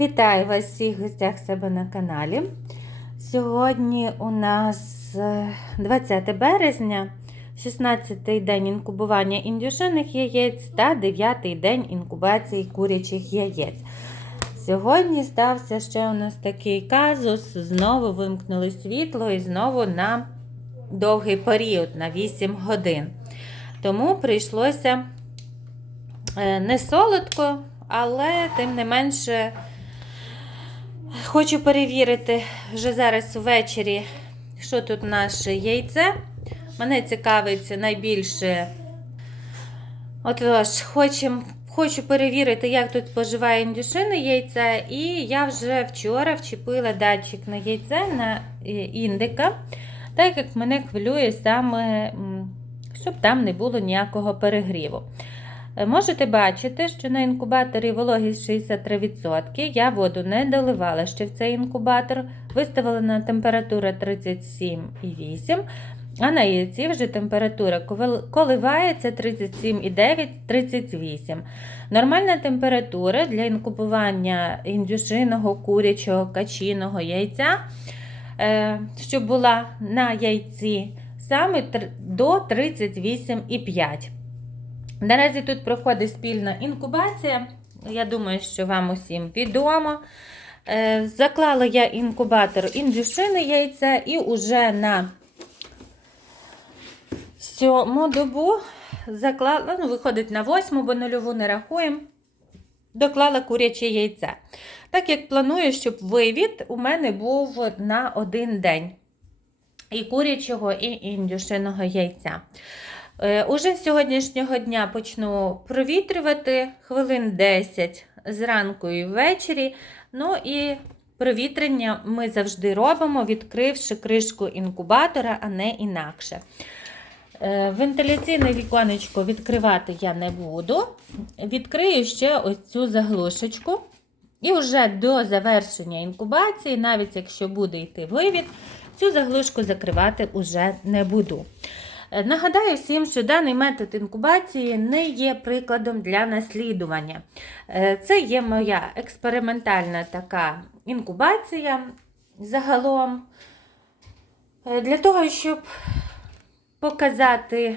Вітаю вас всіх гостях себе на каналі. Сьогодні у нас е, 20 березня, 16-й день інкубування індюшиних яєць та 9-й день інкубації курячих яєць. Сьогодні стався ще у нас такий казус. Знову вимкнули світло і знову на довгий період, на 8 годин. Тому прийшлося е, не солодко, але тим не менше. Хочу перевірити вже зараз ввечері, що тут наше яйце. Мене цікавить найбільше. Отож, хочем, хочу перевірити, як тут поживає індюшине яйце. І я вже вчора вчепила датчик на яйце на е, індика, так як мене хвилює саме, щоб там не було ніякого перегріву. Е, Можете бачити, що на інкубаторі вологість 63%. Я воду не доливала ще в цей інкубатор, виставила на температуру 37,8, а на яйці вже температура коливається 37,9-38. Нормальна температура для інкубування індюшиного, курячого, качиного яйця, е, щоб була на яйці саме до 38,5. Наразі тут проходить спільна інкубація. Я думаю, що вам усім відомо. Е, Заклала я інкубатор індюшини яйця і уже на сьому добу заклала, ну, виходить на восьму, бо нульову не рахуємо. Доклала куряче яйце. Так як планую, щоб вивід у мене був на один день. І курячого, і індюшиного яйця. Е, Уже з сьогоднішнього дня почну провітрювати хвилин 10 зранку і ввечері. Ну і провітрення ми завжди робимо, відкривши кришку інкубатора, а не інакше. Е, Вентиляційне віконечко відкривати я не буду. Відкрию ще ось цю заглушечку. І вже до завершення інкубації, навіть якщо буде йти вивід, цю заглушку закривати уже не буду. Е, Нагадаю всім, що даний метод інкубації не є прикладом для наслідування. Е, Це є моя експериментальна така інкубація загалом. Е, Для того, щоб показати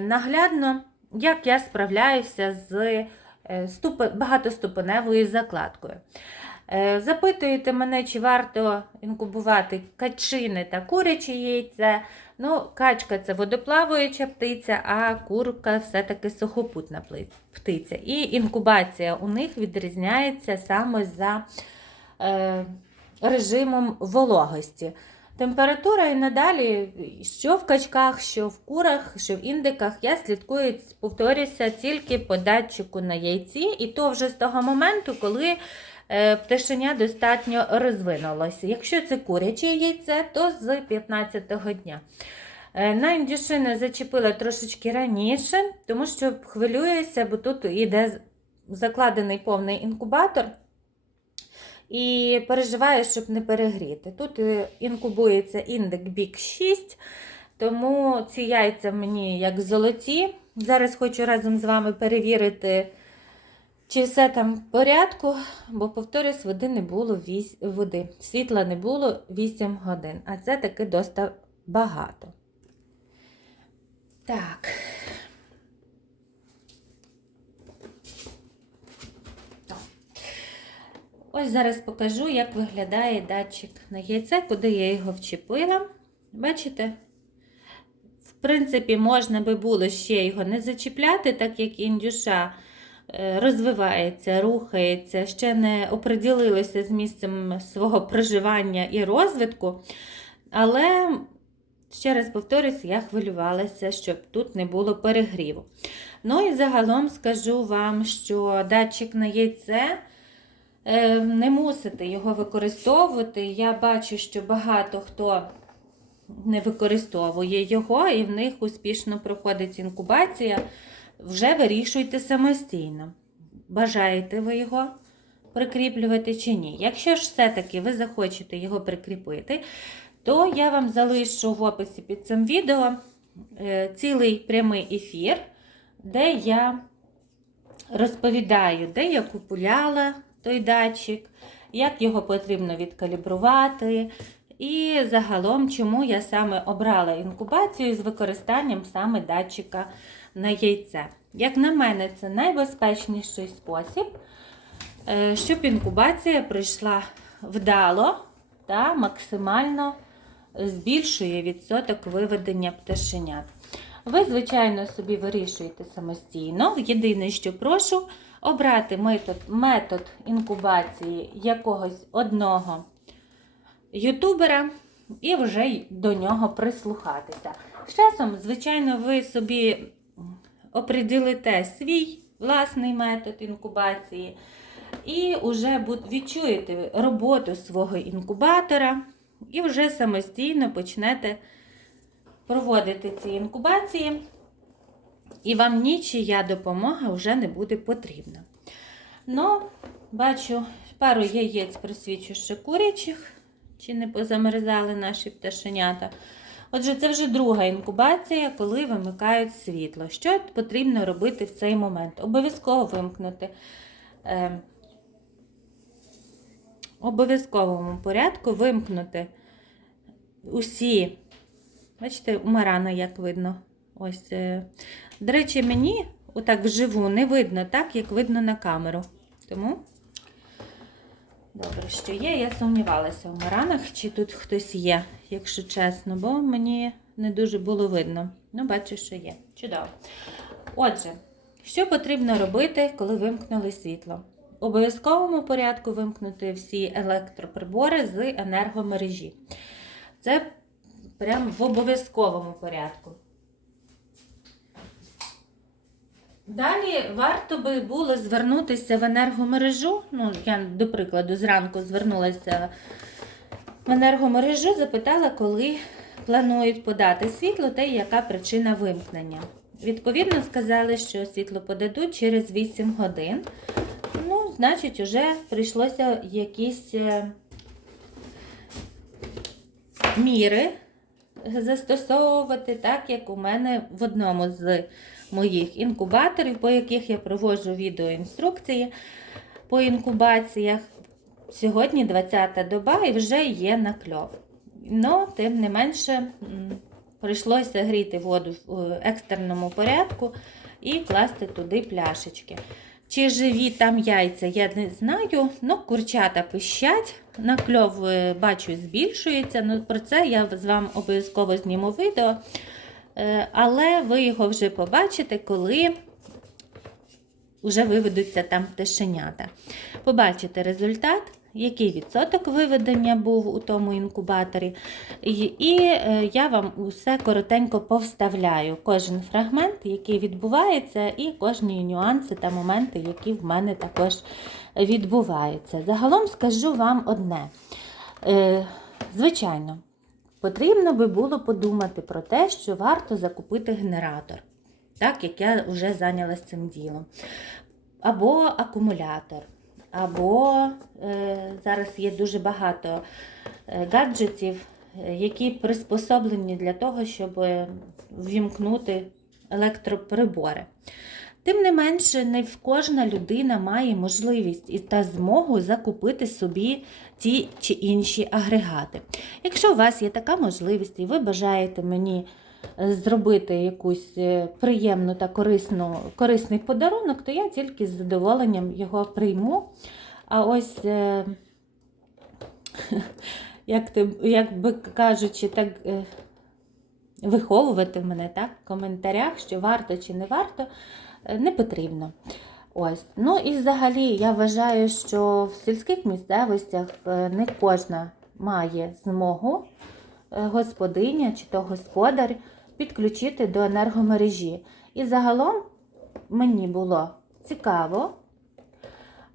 наглядно, як я справляюся з багатоступеневою закладкою. Е, Запитуєте мене, чи варто інкубувати качини та курячі яйця. Ну, качка це водоплаваюча птиця, а курка все-таки сухопутна птиця. І інкубація у них відрізняється саме за е, режимом вологості. Температура і надалі, що в качках, що в курах, що в індиках, я слідкую, повторюся, тільки по датчику на яйці, і то вже з того моменту, коли пташеня достатньо розвинулося. Якщо це куряче яйце, то з 15-го дня. Е, На індюшини зачепила трошечки раніше, тому що хвилююся, бо тут іде закладений повний інкубатор. І переживаю, щоб не перегріти. Тут е, інкубується індик бік 6, тому ці яйця мені як золоті. Зараз хочу разом з вами перевірити, чи все там в порядку, бо, повторюсь, води не було вісь... води. Світла не було 8 годин, а це таки доста багато. Так. Ось зараз покажу, як виглядає датчик на яйце, куди я його вчепила. Бачите? В принципі, можна би було ще його не зачіпляти, так як індюша розвивається, рухається, ще не оприділилося з місцем свого проживання і розвитку. Але, ще раз повторюсь, я хвилювалася, щоб тут не було перегріву. Ну і загалом скажу вам, що датчик на яйце. Е, Не мусите його використовувати. Я бачу, що багато хто не використовує його, і в них успішно проходить інкубація. Вже вирішуйте самостійно. Бажаєте ви його прикріплювати чи ні. Якщо ж все-таки ви захочете його прикріпити, то я вам залишу в описі під цим відео е, цілий прямий ефір, де я розповідаю, де я купуляла той датчик, як його потрібно відкалібрувати. І загалом, чому я саме обрала інкубацію з використанням саме датчика на яйце. Як на мене, це найбезпечніший спосіб, е, щоб інкубація пройшла вдало та максимально збільшує відсоток виведення пташенят. Ви, звичайно, собі вирішуєте самостійно. Єдине, що прошу обрати метод, метод інкубації якогось одного ютубера і вже до нього прислухатися. З часом, звичайно, ви собі оприділите свій власний метод інкубації і вже відчуєте роботу свого інкубатора, і вже самостійно почнете проводити ці інкубації, і вам нічия допомога вже не буде потрібна. Ну, бачу, пару яєць присвічу ще курячих, чи не позамерзали наші пташенята. Отже, це вже друга інкубація, коли вимикають світло. Що потрібно робити в цей момент? Обов'язково вимкнути. Е, обов'язковому порядку вимкнути усі. Бачите, у Марана як видно. Ось. е. До речі, мені отак вживу не видно так, як видно на камеру. Тому добре, що є. Я сумнівалася у Маранах, чи тут хтось є, якщо чесно, бо мені не дуже було видно. Ну, бачу, що є. Чудово. Отже, що потрібно робити, коли вимкнули світло? В обов'язковому порядку вимкнути всі електроприбори з енергомережі. Це прямо в обов'язковому порядку. Далі варто би було звернутися в енергомережу. Ну, я, до прикладу, зранку звернулася в енергомережу, запитала, коли планують подати світло та яка причина вимкнення. Відповідно, сказали, що світло подадуть через 8 годин. Ну, значить, вже прийшлося якісь е, міри застосовувати, так як у мене в одному з моїх інкубаторів, по яких я проводжу відеоінструкції по інкубаціях. Сьогодні 20-та доба і вже є накльов. Ну, тим не менше, прийшлося гріти воду в екстреному порядку і класти туди пляшечки. Чи живі там яйця, я не знаю. Ну, курчата пищать, накльов е, бачу, збільшується. Ну, про це я з вами обов'язково зніму відео. Е, Але ви його вже побачите, коли вже виведуться там пташенята. Побачите результат, який відсоток виведення був у тому інкубаторі. І, і е, я вам усе коротенько повставляю. Кожен фрагмент, який відбувається, і кожні нюанси та моменти, які в мене також відбуваються. Загалом скажу вам одне. Е, Звичайно, потрібно би було подумати про те, що варто закупити генератор, так як я вже зайнялася цим ділом. Або акумулятор, або е, зараз є дуже багато е, гаджетів, е, які приспособлені для того, щоб е, ввімкнути електроприбори. Тим не менше, не в кожна людина має можливість та змогу закупити собі ті чи інші агрегати. Якщо у вас є така можливість, і ви бажаєте мені е, зробити якусь е, приємну та корисну, корисний подарунок, то я тільки з задоволенням його прийму. А ось, е, як, ти, як би кажучи, так. Виховувати мене так, в коментарях, що варто чи не варто, не потрібно. Ось. Ну і взагалі я вважаю, що в сільських місцевостях е, не кожна має змогу е, господиня чи то господар підключити до енергомережі. І загалом мені було цікаво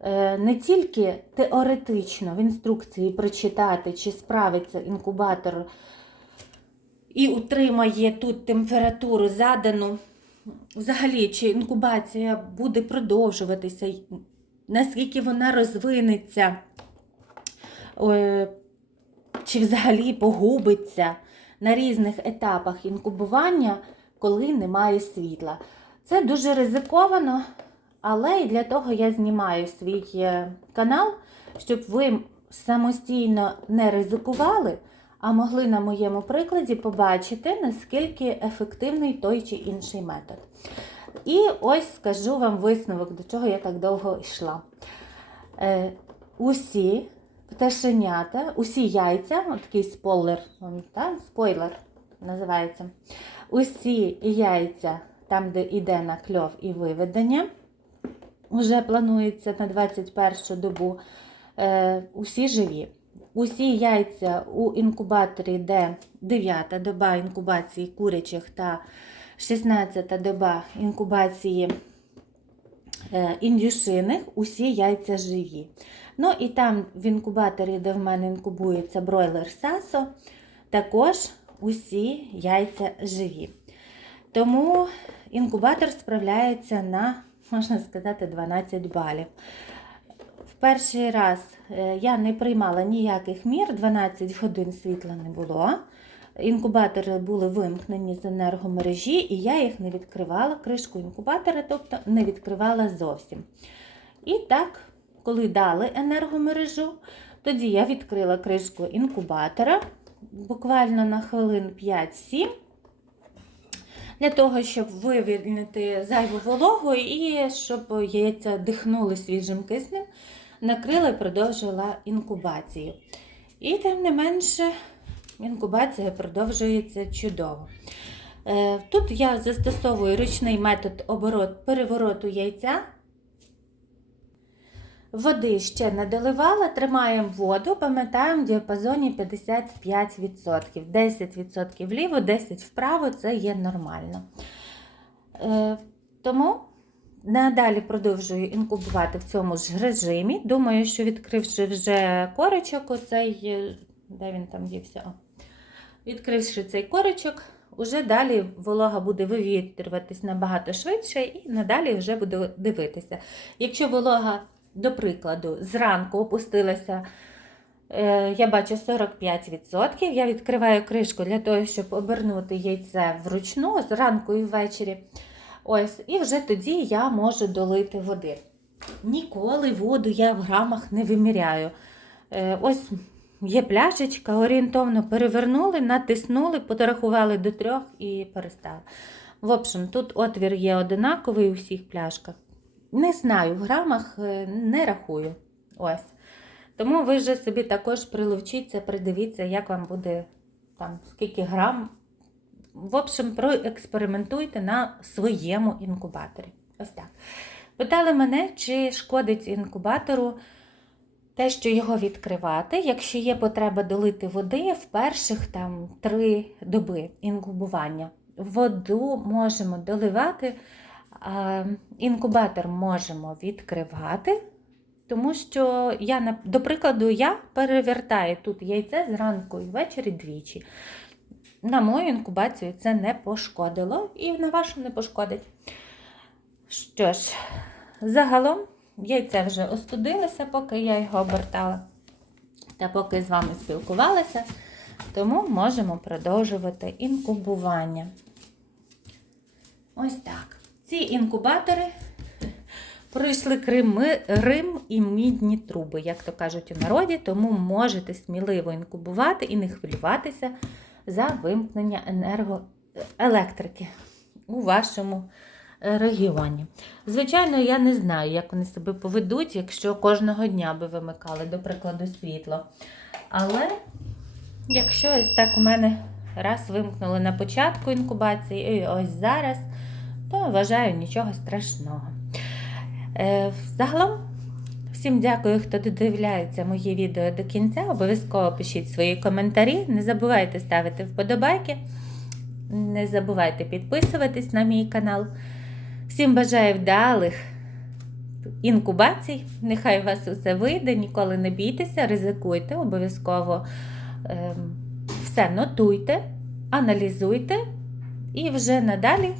е, не тільки теоретично в інструкції прочитати, чи справиться інкубатор і утримає тут температуру задану. Взагалі, чи інкубація буде продовжуватися, наскільки вона розвинеться, е, чи взагалі погубиться на різних етапах інкубування, коли немає світла. Це дуже ризиковано, Але і для того я знімаю свій е, канал, щоб ви самостійно не ризикували, а могли на моєму прикладі побачити, наскільки ефективний той чи інший метод. І ось скажу вам висновок, до чого я так довго йшла. Е, усі пташенята, усі яйця, от такий спойлер, та, спойлер називається. Усі яйця, там, де йде на кльов і виведення, вже планується на 21 добу, е, усі живі. Усі яйця у інкубаторі, де 9 доба інкубації курячих та 16 доба інкубації е, індюшиних, усі яйця живі. Ну і там в інкубаторі, де в мене інкубується бройлер Сасо, також усі яйця живі. Тому інкубатор справляється на, можна сказати, 12 балів. Перший раз е, я не приймала ніяких мір, 12 годин світла не було. Інкубатори були вимкнені з енергомережі, і я їх не відкривала, кришку інкубатора, тобто не відкривала зовсім. І так, коли дали енергомережу, тоді я відкрила кришку інкубатора буквально на хвилин 5-7 для того, щоб вивільнити зайву вологу і щоб яйця дихнули свіжим киснем, накрила і продовжила інкубацію. І тим не менше, інкубація продовжується чудово. Е, Тут я застосовую ручний метод оборот, перевороту яйця. Води ще не доливала, тримаємо воду, пам'ятаємо в діапазоні 55%. 10% вліво, 10% вправо це є нормально. Е, тому надалі продовжую інкубувати в цьому ж режимі. Думаю, що відкривши вже корочок, оцей, е, де він там дівся? О. Відкривши цей корочок, уже далі волога буде вивітрюватись набагато швидше і надалі вже буду дивитися. Якщо волога до прикладу, зранку опустилася, е, я бачу 45%. Я відкриваю кришку для того, щоб обернути яйце вручну зранку і ввечері. Ось, І вже тоді я можу долити води. Ніколи воду я в грамах не виміряю. Е, ось є пляшечка, орієнтовно перевернули, натиснули, порахували до трьох і перестали. В общем, тут отвір є одинаковий у всіх пляшках. Не знаю, в грамах е, не рахую. Ось. Тому ви вже собі також приловчіться, придивіться, як вам буде там, скільки грам. В общем, проекспериментуйте на своєму інкубаторі. Ось так. Питали мене, чи шкодить інкубатору те, що його відкривати, якщо є потреба долити води в перших там три доби інкубування. Воду можемо доливати. Інкубатор можемо відкривати, тому що я, до прикладу, я перевертаю тут яйце зранку і ввечері двічі. На мою інкубацію це не пошкодило і на вашу не пошкодить. Що ж, загалом яйце вже остудилося, поки я його обертала, та поки з вами спілкувалася, тому можемо продовжувати інкубування. Ось так. Ці інкубатори пройшли Крим, Рим і мідні труби, як то кажуть у народі, тому можете сміливо інкубувати і не хвилюватися за вимкнення енергоелектрики у вашому е, регіоні. Звичайно, я не знаю, як вони себе поведуть, якщо кожного дня би вимикали, до прикладу, світло. Але якщо ось так у мене раз вимкнули на початку інкубації, і ось зараз то вважаю нічого страшного. Е, загалом, всім дякую, хто додивляється моє відео до кінця. Обов'язково пишіть свої коментарі. Не забувайте ставити вподобайки. Не забувайте підписуватись на мій канал. Всім бажаю вдалих інкубацій. Нехай у вас усе вийде, ніколи не бійтеся, ризикуйте, обов'язково е, все нотуйте, аналізуйте і вже надалі.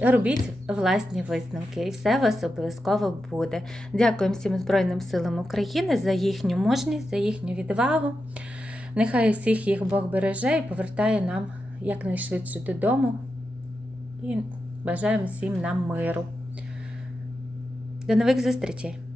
Робіть власні висновки, і все у вас обов'язково буде. Дякуємо всім Збройним силам України за їхню мужність, за їхню відвагу. Нехай всіх їх Бог береже і повертає нам якнайшвидше додому. І бажаємо всім нам миру. До нових зустрічей!